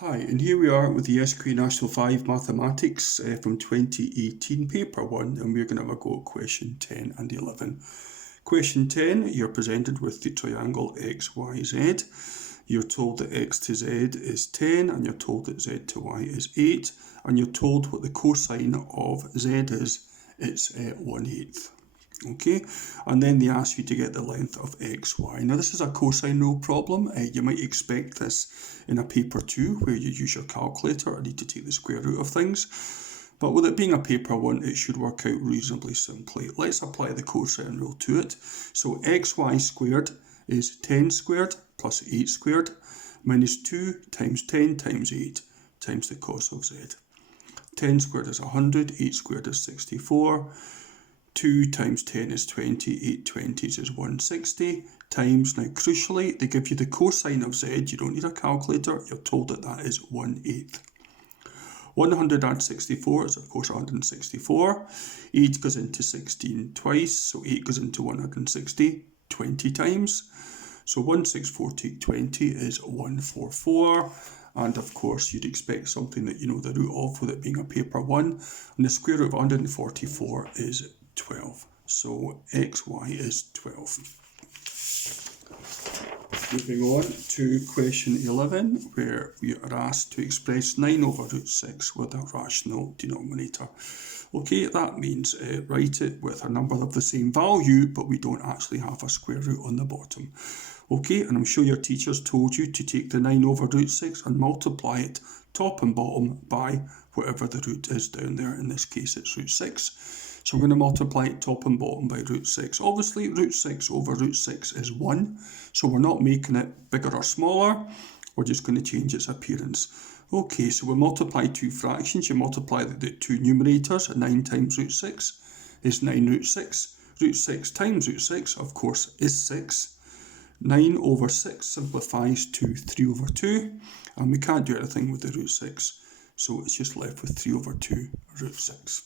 Hi, and here we are with the SQA National 5 Mathematics from 2018 paper 1, and we're going to have a go at question 10 and 11. Question 10, you're presented with the triangle XYZ. You're told that x to z is 10, and you're told that z to y is 8, and you're told what the cosine of z is. It's 1/8. Okay, and then they ask you to get the length of xy. Now this is a cosine rule problem. You might expect this in a paper 2 where you use your calculator or need to take the square root of things. But with it being a paper 1, it should work out reasonably simply. Let's apply the cosine rule to it. So xy squared is 10 squared plus 8 squared minus 2 times 10 times 8 times the cos of z. 10 squared is 100, 8 squared is 64. 2 times 10 is 20, 8 20s is 160, times, now crucially, they give you the cosine of z, you don't need a calculator, you're told that that is 1/8. 100 add 64 is of course 164, 8 goes into 16 twice, so 8 goes into 160 20 times, so 164 take 20 is 144, and of course you'd expect something that you know the root of with it being a paper 1, and the square root of 144 is 12. So xy is 12. Moving on to question 11, where we are asked to express 9 over root 6 with a rational denominator. Okay, that means write it with a number of the same value, but we don't actually have a square root on the bottom. Okay, and I'm sure your teachers told you to take the 9 over root 6 and multiply it top and bottom by whatever the root is down there. In this case, it's root 6. So we're going to multiply it top and bottom by root 6. Obviously, root 6 over root 6 is 1. So we're not making it bigger or smaller. We're just going to change its appearance. Okay, so we multiply two fractions. You multiply the two numerators. 9 times root 6 is 9 root 6. Root 6 times root 6, of course, is 6. 9 over 6 simplifies to 3 over 2. And we can't do anything with the root 6. So it's just left with 3 over 2 root 6.